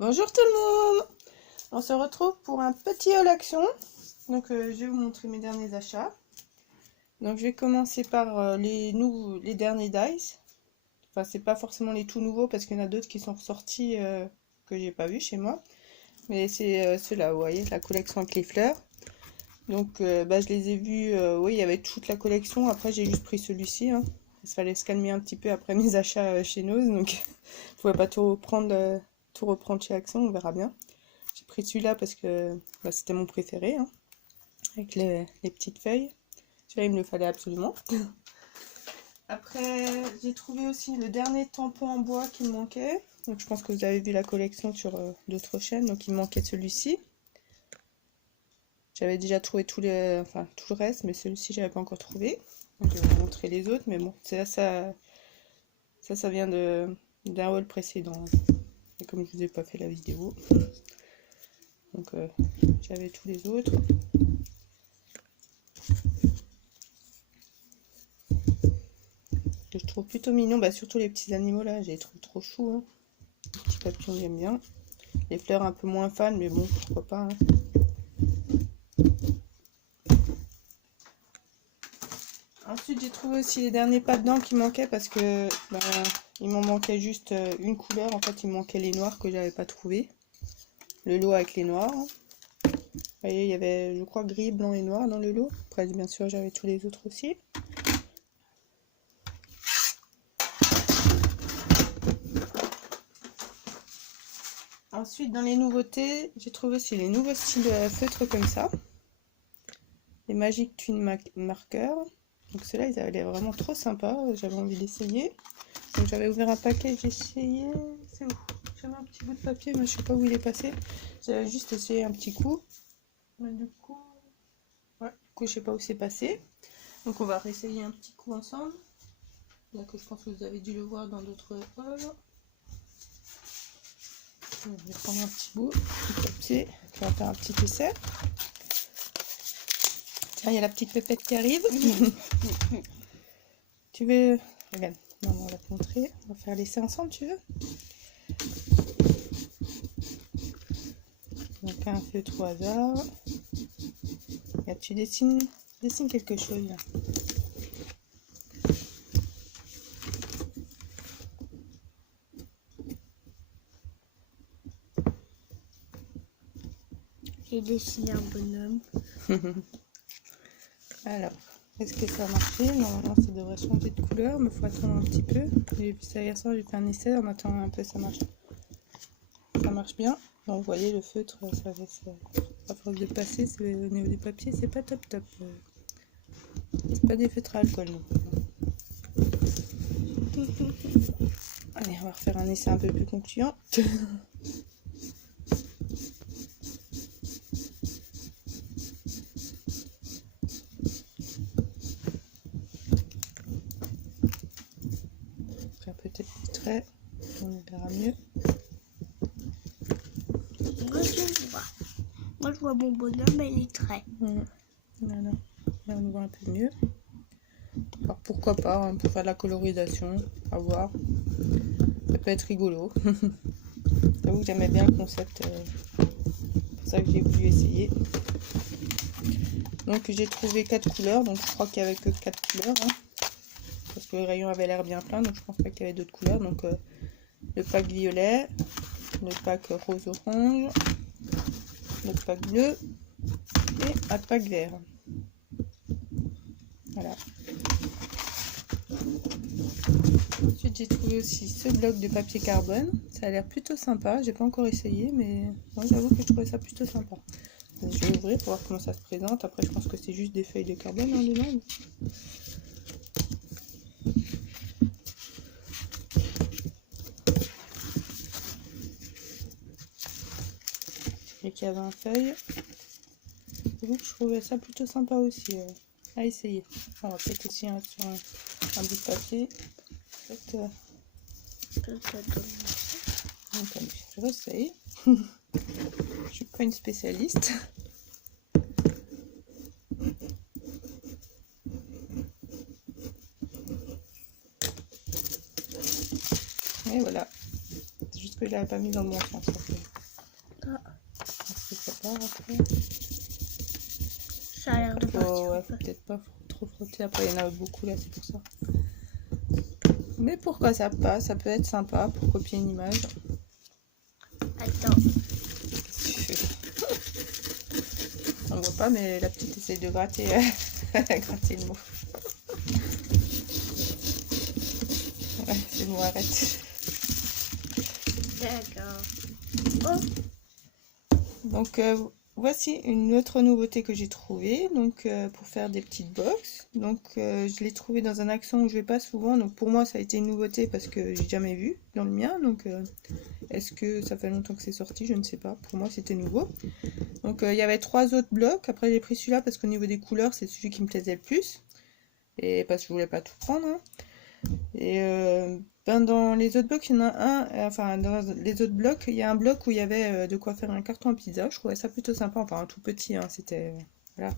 Bonjour tout le monde. On se retrouve pour un petit haul action. Donc je vais vous montrer mes derniers achats. Donc je vais commencer par les derniers dice. Enfin c'est pas forcément les tout nouveaux parce qu'il y en a d'autres qui sont ressortis que j'ai pas vu chez moi. Mais c'est ceux-là, vous voyez, la collection avec les fleurs. Donc je les ai vus, oui il y avait toute la collection. Après j'ai juste pris celui-ci. Il fallait se calmer un petit peu après mes achats chez Nose. Donc je pouvais pas tout reprendre chez Action, on verra bien. J'ai pris celui-là parce que c'était mon préféré, avec les petites feuilles. Celui-là, il me le fallait absolument. Après, j'ai trouvé aussi le dernier tampon en bois qui me manquait. Donc, je pense que vous avez vu la collection sur d'autres chaînes. Donc, il me manquait celui-ci. J'avais déjà trouvé tout le reste, mais celui-ci, j'avais pas encore trouvé. Donc, je vais vous montrer les autres, mais bon, ça vient d'un haul précédent. Et comme je vous ai pas fait la vidéo, donc j'avais tous les autres. Que je trouve plutôt mignon, surtout les petits animaux là, je les trouve trop choux. Les petits papillons, j'aime bien. Les fleurs, un peu moins fan, mais bon, pourquoi pas. Ensuite, j'ai trouvé aussi les derniers pas dedans qui manquaient parce que il m'en manquait juste une couleur. En fait, il me manquait les noirs que j'avais pas trouvé. Le lot avec les noirs. Vous voyez, il y avait, je crois, gris, blanc et noir dans le lot. Après, bien sûr, j'avais tous les autres aussi. Ensuite, dans les nouveautés, j'ai trouvé aussi les nouveaux styles feutres comme ça. Les Magic Twin Markers. Donc ceux-là, ils avaient l'air vraiment trop sympas. J'avais envie d'essayer. Donc j'avais ouvert un paquet, j'ai essayé. C'est où? J'avais un petit bout de papier, mais je sais pas où il est passé. J'avais juste essayé un petit coup. Mais du coup, je sais pas où c'est passé. Donc on va réessayer un petit coup ensemble. Là que je pense que vous avez dû le voir dans d'autres hauls. Je vais prendre un petit bout de papier. On va faire un petit essai. Tiens, il y a la petite pépette qui arrive. Tu veux... Regarde, maman va te montrer. On va faire l'essai ensemble, tu veux? Donc un feutre au hasard. Regarde, tu dessines quelque chose là. J'ai dessiné un bonhomme. Alors, est-ce que ça a marché? Normalement, ça devrait changer de couleur, mais il faut attendre un petit peu. J'ai vu ça hier soir, j'ai fait un essai, en attendant un peu, ça marche bien. Donc, vous voyez, le feutre, ça reste à force de passer, au niveau du papier, c'est pas top. C'est pas des feutres à alcool, non. Allez, on va refaire un essai un peu plus concluant. Faire peut-être des traits, on verra mieux. Moi je vois mon bonhomme et les traits. Voilà. Là on voit un peu mieux. Alors pourquoi pas, pour faire de la colorisation, à voir. Ça peut être rigolo. J'avoue que j'aimais bien le concept. C'est pour ça que j'ai voulu essayer. Donc j'ai trouvé 4 couleurs, donc je crois qu'il n'y avait que 4 couleurs. Parce que le rayon avait l'air bien plein, donc je pense pas qu'il y avait d'autres couleurs. Donc le pack violet, le pack rose-orange, le pack bleu et un pack vert. Voilà. Ensuite j'ai trouvé aussi ce bloc de papier carbone. Ça a l'air plutôt sympa. J'ai pas encore essayé, mais moi j'avoue que je trouvais ça plutôt sympa. Je vais ouvrir pour voir comment ça se présente. Après je pense que c'est juste des feuilles de carbone dedans. Et qu'il y avait un feuille. Donc je trouvais ça plutôt sympa aussi à essayer. On va peut-être essayer sur un bout de papier. Je réessaye. Je suis pas une spécialiste. Et voilà. C'est juste que je l'avais pas mis dans le bon sens. voir après. Ça a l'air de partir. Oh, ouais, faut peut-être pas trop frotter. Après, il y en a beaucoup là, c'est pour ça. Mais pourquoi ça passe? Ça peut être sympa pour copier une image. Attends. On voit pas, mais la petite essaye de gratter, gratter le mot. Ouais, c'est bon, arrête. D'accord. Oh, Donc, voici une autre nouveauté que j'ai trouvée. Donc, pour faire des petites box. Donc, je l'ai trouvée dans un accent où je vais pas souvent. Donc, pour moi, ça a été une nouveauté parce que j'ai jamais vu dans le mien. Donc, est-ce que ça fait longtemps que c'est sorti? Je ne sais pas. Pour moi, c'était nouveau. Donc, il y avait 3 autres blocs. Après, j'ai pris celui-là parce qu'au niveau des couleurs, c'est celui qui me plaisait le plus. Et parce que je voulais pas tout prendre. Hein. Et dans les autres blocs, il y en a un. Enfin, dans les autres blocs, il y a un bloc où il y avait de quoi faire un carton à pizza. Je trouvais ça plutôt sympa. Enfin, un tout petit. Hein, c'était. Voilà.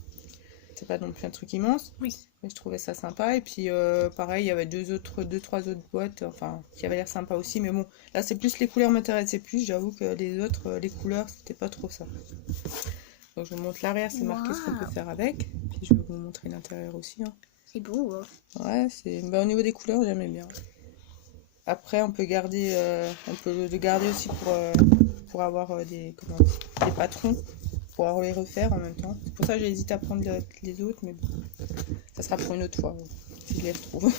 C'est pas non plus un truc immense. oui. Mais je trouvais ça sympa. Et puis, pareil, il y avait deux, trois autres boîtes. Enfin, qui avaient l'air sympa aussi. Mais bon, là, c'est plus les couleurs m'intéressaient plus. J'avoue que les autres, les couleurs, c'était pas trop ça. Donc, je vous montre l'arrière. C'est marqué ce qu'on peut faire avec. Puis, je vais vous montrer l'intérieur aussi. Hein. C'est beau. Hein. Ouais, c'est. Bah, au niveau des couleurs, j'aimais bien. Après, on peut garder, le garder aussi pour avoir des patrons, pour les refaire en même temps. C'est pour ça que j'ai hésité à prendre les autres, mais bon, ça sera pour une autre fois, si je les retrouve.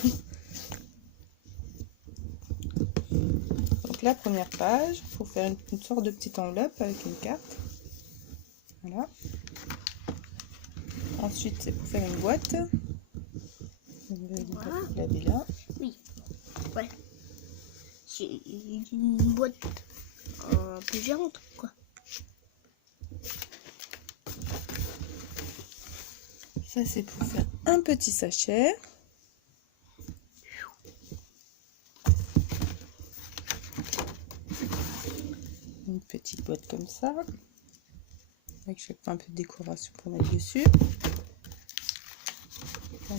Donc la première page, il faut faire une sorte de petite enveloppe avec une carte. Voilà. Ensuite, c'est pour faire une boîte. Vous l'avez là. Oui. Ouais. C'est une boîte un peu géante, quoi. Ça, c'est pour faire un petit sachet. Une petite boîte comme ça. Avec chaque fois un peu de décoration pour mettre dessus. Là,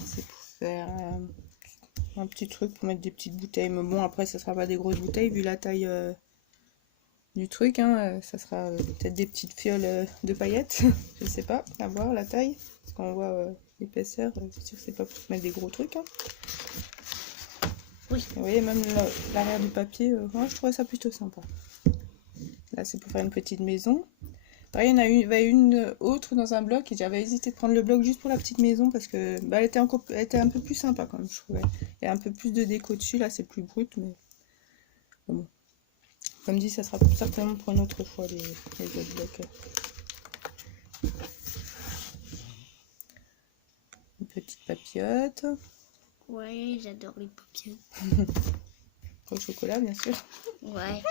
c'est pour faire un petit truc pour mettre des petites bouteilles. Mais bon, après, ça sera pas des grosses bouteilles vu la taille du truc. Hein, ça sera peut-être des petites fioles de paillettes. Je sais pas, à voir la taille. Parce qu'on voit l'épaisseur, c'est sûr que c'est pas pour mettre des gros trucs. Hein. Oui. Et vous voyez, même l'arrière du papier, moi je trouvais ça plutôt sympa. Là, c'est pour faire une petite maison. Pareil, il y en avait une autre dans un bloc et j'avais hésité de prendre le bloc juste pour la petite maison parce que bah, elle était un peu plus sympa quand même, je trouvais. Il y a un peu plus de déco dessus, là c'est plus brut, mais bon. Comme dit, ça sera certainement pour une autre fois les autres blocs. Une petite papillote. Ouais, j'adore les papillons. Au chocolat, bien sûr. Ouais.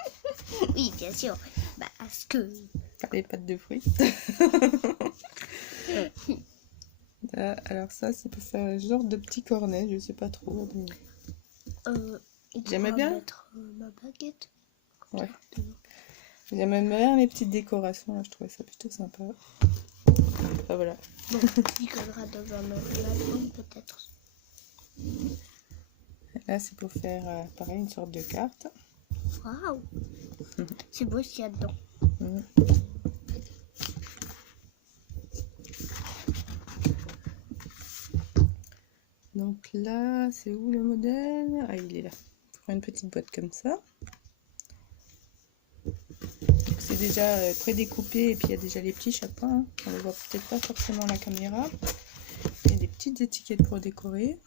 Oui, bien sûr. Bah, parce que... Les pâtes de fruits. Alors ça, c'est pour faire un genre de petit cornet, je sais pas trop. Mais... J'aimais bien. Mettre ma baguette. Ouais. J'aimais bien les petites décorations, là, je trouvais ça plutôt sympa. Enfin, voilà. Bon, il collera dans un album peut-être. Là, c'est pour faire, pareil, une sorte de carte. Waouh. C'est beau ce qu'il y a dedans. Donc là, c'est où le modèle? Ah, il est là. Pour une petite boîte comme ça. C'est déjà prédécoupé et puis il y a déjà les petits chapeaux. Hein. On ne voit peut-être pas forcément à la caméra. Il y a des petites étiquettes pour décorer.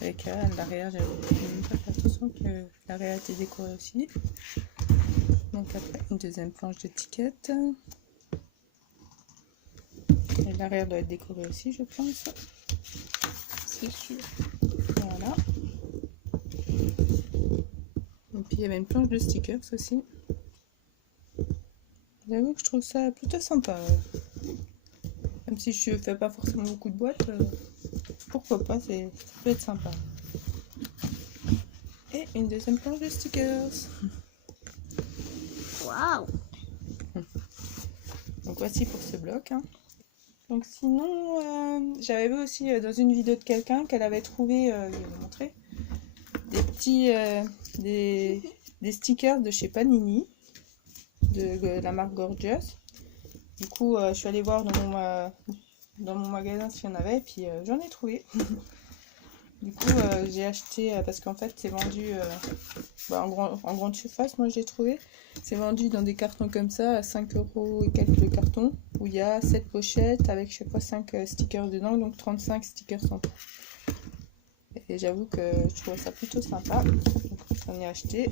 Avec l'arrière, j'avais même pas fait attention que l'arrière était décoré aussi. Donc après, une deuxième planche d'étiquette. Et l'arrière doit être décoré aussi, je pense. C'est sûr. Voilà. Et puis il y avait une planche de stickers aussi. J'avoue que je trouve ça plutôt sympa. Même si je fais pas forcément beaucoup de boîtes, pourquoi pas, ça peut être sympa. Et une deuxième planche de stickers. Waouh. Donc voici pour ce bloc. Hein. Donc sinon, j'avais vu aussi dans une vidéo de quelqu'un qu'elle avait trouvé, je vais vous montrer, des petits des stickers de chez Panini, de la marque Gorgeous. Du coup, je suis allée voir dans mon magasin s'il y en avait, et puis j'en ai trouvé. Du coup, j'ai acheté, parce qu'en fait, c'est vendu en grande surface, moi j'ai trouvé. C'est vendu dans des cartons comme ça, à 5 € et quelques le carton, où il y a 7 pochettes avec chaque fois 5 stickers dedans, donc 35 stickers en tout. Et j'avoue que je trouvais ça plutôt sympa, donc j'en ai acheté.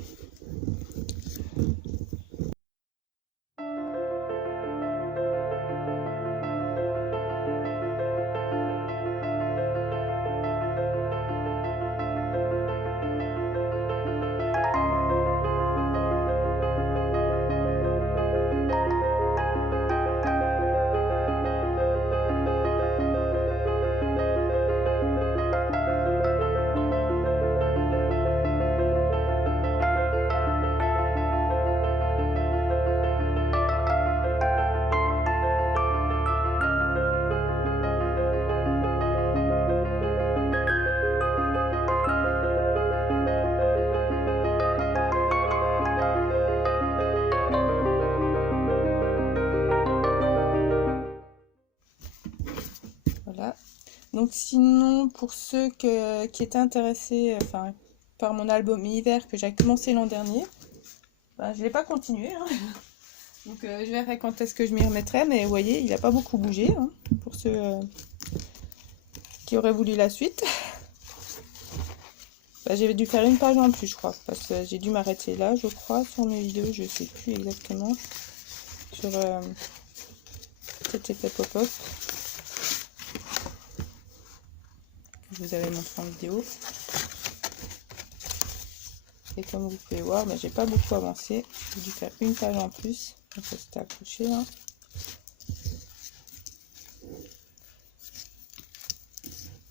Voilà. Donc sinon, pour ceux qui étaient intéressés par mon album hiver que j'ai commencé l'an dernier, je ne l'ai pas continué. Hein. Donc je verrai quand est-ce que je m'y remettrai, mais vous voyez, il n'a pas beaucoup bougé, hein, pour ceux qui auraient voulu la suite. J'ai dû faire une page en plus, je crois, parce que j'ai dû m'arrêter là, je crois, sur mes vidéos, je ne sais plus exactement, sur cet effet pop-up. Je vous avais montré en vidéo. Et comme vous pouvez voir, j'ai pas beaucoup avancé. J'ai dû faire une page en plus. Donc ça c'était accroché là.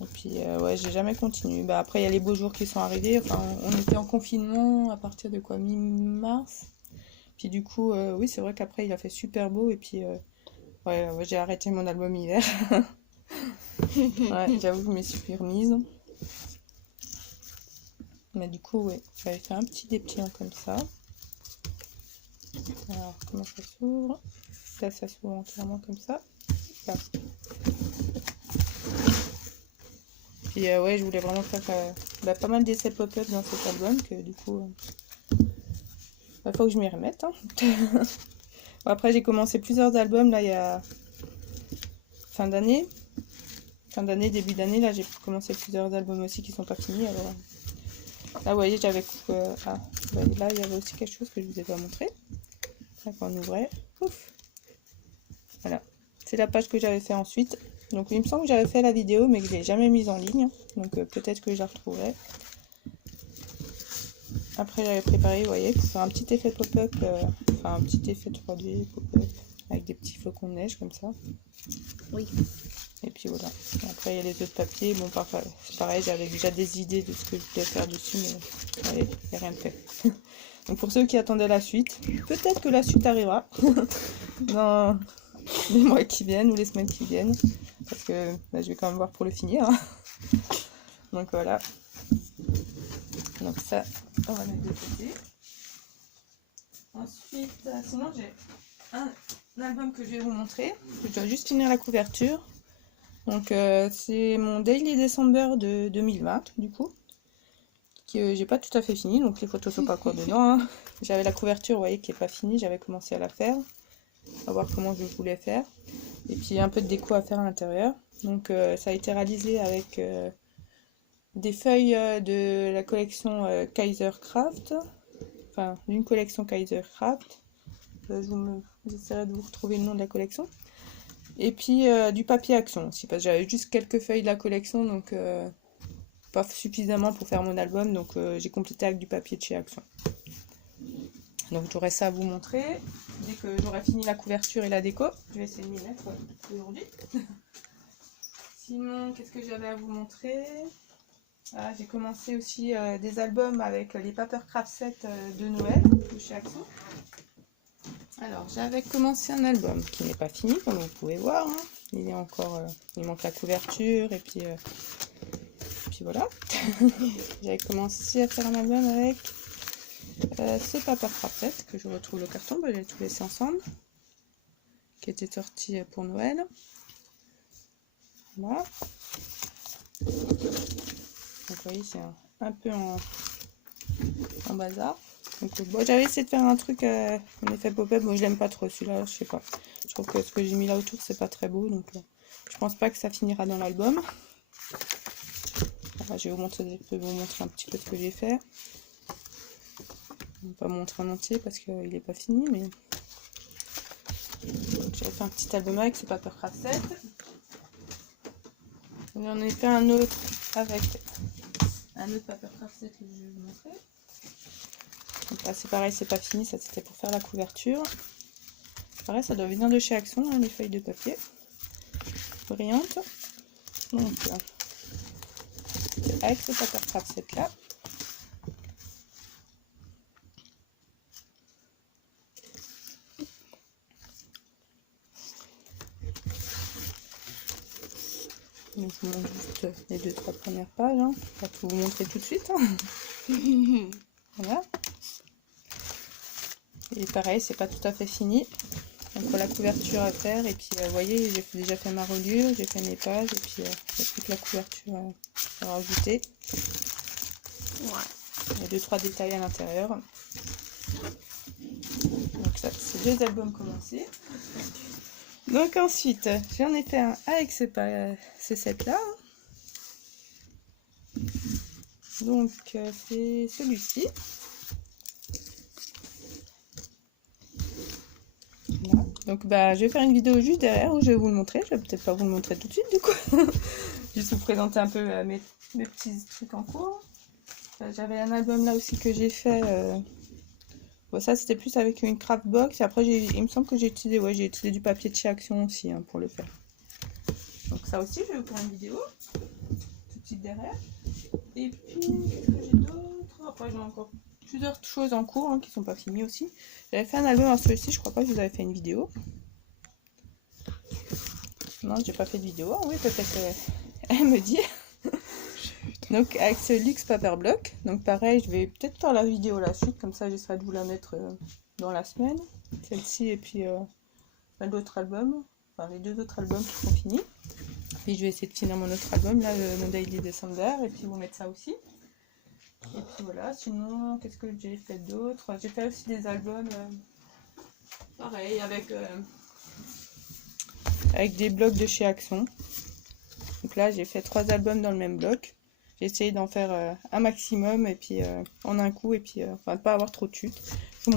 Et puis ouais, j'ai jamais continué. Après il y a les beaux jours qui sont arrivés. Enfin, on était en confinement à partir de quoi, mi-mars. Puis du coup, oui c'est vrai qu'après il a fait super beau. Et puis ouais, j'ai arrêté mon album hiver. Ouais, j'avoue, je m'y suis remise. Mais du coup, ouais, j'avais fait un petit dépliant comme ça. Alors, comment ça s'ouvre? Ça s'ouvre entièrement comme ça. Là. Puis ouais, je voulais vraiment faire pas mal d'essais pop-up dans cet album, que du coup, faut que je m'y remette. Hein. Bon, après, j'ai commencé plusieurs albums, là, il y a fin d'année, début d'année, là, j'ai commencé plusieurs albums aussi qui sont pas finis, alors... Là, vous voyez, j'avais... là, il y avait aussi quelque chose que je vous ai pas montré. Là, quand on ouvrait, ouf. Voilà, c'est la page que j'avais fait ensuite. Donc, il me semble que j'avais fait la vidéo, mais que je l'ai jamais mise en ligne. Donc, peut-être que je la retrouverai. Après, j'avais préparé, vous voyez, pour faire un petit effet pop-up, un petit effet 3D pop-up, avec des petits flocons de neige, comme ça. Oui. Et puis voilà. Après, il y a les autres papiers. Bon, c'est pareil, j'avais déjà des idées de ce que je voulais faire dessus, mais allez, il n'y a rien de fait. Donc, pour ceux qui attendaient la suite, peut-être que la suite arrivera dans les mois qui viennent ou les semaines qui viennent. Parce que je vais quand même voir pour le finir. Hein. Donc, voilà. Donc, ça, on va mettre de côté. Ensuite, sinon, j'ai un album que je vais vous montrer. Je dois juste finir la couverture. Donc c'est mon Daily December de 2020 du coup, que j'ai pas tout à fait fini, donc les photos sont pas encore dedans. Hein. J'avais la couverture, vous voyez, qui est pas finie, j'avais commencé à la faire, à voir comment je voulais faire. Et puis un peu de déco à faire à l'intérieur. Donc ça a été réalisé avec des feuilles de la collection Kaiser Craft, enfin d'une collection Kaiser Craft. J'essaierai de vous retrouver le nom de la collection. Et puis du papier action aussi, parce que j'avais juste quelques feuilles de la collection, donc pas suffisamment pour faire mon album, donc j'ai complété avec du papier de chez Action. Donc j'aurai ça à vous montrer, dès que j'aurai fini la couverture et la déco. Je vais essayer de m'y mettre aujourd'hui. Sinon, qu'est-ce que j'avais à vous montrer? J'ai commencé aussi des albums avec les Papercraft Set de Noël, de chez Action. Alors, j'avais commencé un album qui n'est pas fini, comme vous pouvez voir. Hein. Il est encore, il manque la couverture et puis puis voilà. J'avais commencé à faire un album avec ce Paper Craft Set, que je retrouve le carton, bah, j'ai tout laissé ensemble, qui était sorti pour Noël. Voilà. Donc vous voyez, c'est un peu en bazar. Donc bon, j'avais essayé de faire un truc en effet pop-up, moi je l'aime pas trop celui-là, je sais pas. Je trouve que ce que j'ai mis là autour c'est pas très beau, donc je pense pas que ça finira dans l'album. Voilà, je vais vous montrer un petit peu ce que j'ai fait. Je ne vais pas vous montrer en entier parce qu'il n'est pas fini, mais j'avais fait un petit album avec ce Paper Craft Set. J'en ai fait un autre avec un autre Paper Craft Set que je vais vous montrer. Donc là c'est pareil, c'est pas fini, ça c'était pour faire la couverture. Pareil, ça doit venir de chez Action, hein, les feuilles de papier. Brillantes. Donc avec ce Paper Craft Set là. Donc je vous montre juste les 2-3 premières pages, hein. Je vais pas tout vous montrer tout de suite. Hein. Voilà. Et pareil, c'est pas tout à fait fini. Donc la couverture à faire, et puis vous voyez, j'ai déjà fait ma reliure, j'ai fait mes pages, et puis il y a toute la couverture à rajouter. Ouais. Il y a 2-3 détails à l'intérieur. Donc ça, c'est 2 albums commencés. Donc ensuite, j'en ai fait un avec ce set-là. Donc c'est celui-ci. Voilà. Donc bah je vais faire une vidéo juste derrière où je vais vous le montrer. Je vais peut-être pas vous le montrer tout de suite du coup. Juste vous présenter un peu mes petits trucs en cours. J'avais un album là aussi que j'ai fait. Bon, ça c'était plus avec une craft box. Et après il me semble que j'ai utilisé du papier de chez Action aussi hein, pour le faire. Donc ça aussi je vais vous faire une vidéo tout de suite derrière. Et puis qu'est-ce que j'ai d'autre? Après j'ai encore plusieurs choses en cours hein, qui sont pas finies aussi. J'avais fait un album à celui-ci, je crois pas que je vous avais fait une vidéo. Non, j'ai pas fait de vidéo. Ah oui, peut-être elle me dit. Donc avec ce Luxe Paper Block. Donc pareil, je vais peut-être faire la vidéo la suite, comme ça j'essaierai de vous la mettre dans la semaine. Celle-ci et puis l'autre album. Enfin les 2 autres albums qui sont finis. Puis je vais essayer de finir mon autre album, là, mon Daily December, et puis vous mettre ça aussi. Et puis voilà, sinon, qu'est-ce que j'ai fait d'autre? J'ai fait aussi des albums, pareil, avec des blocs de chez Action. Donc là, j'ai fait 3 albums dans le même bloc. J'ai essayé d'en faire un maximum, et puis en un coup, et puis enfin, pas avoir trop de chutes. Je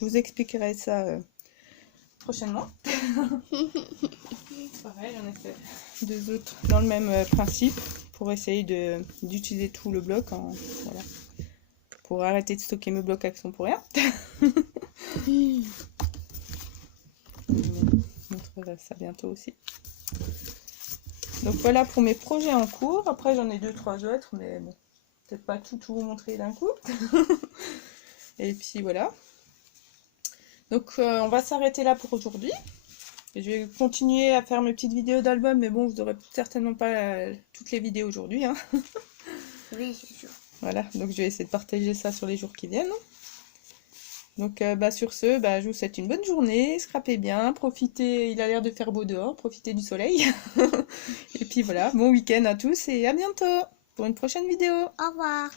vous expliquerai ça prochainement. Pareil, j'en ai fait 2 autres dans le même principe pour essayer d'utiliser tout le bloc voilà, pour arrêter de stocker mes blocs Action pour rien. Je vous montrerai ça bientôt aussi. Donc voilà pour mes projets en cours. Après j'en ai 2-3 autres, mais bon, peut-être pas tout vous montrer d'un coup. Et puis voilà. Donc on va s'arrêter là pour aujourd'hui. Je vais continuer à faire mes petites vidéos d'album, mais bon, vous n'aurez certainement pas toutes les vidéos aujourd'hui. Hein. Oui, c'est sûr. Voilà, donc je vais essayer de partager ça sur les jours qui viennent. Donc sur ce, je vous souhaite une bonne journée, scrapez bien, profitez, il a l'air de faire beau dehors, profitez du soleil. Et puis voilà, bon week-end à tous et à bientôt pour une prochaine vidéo. Au revoir.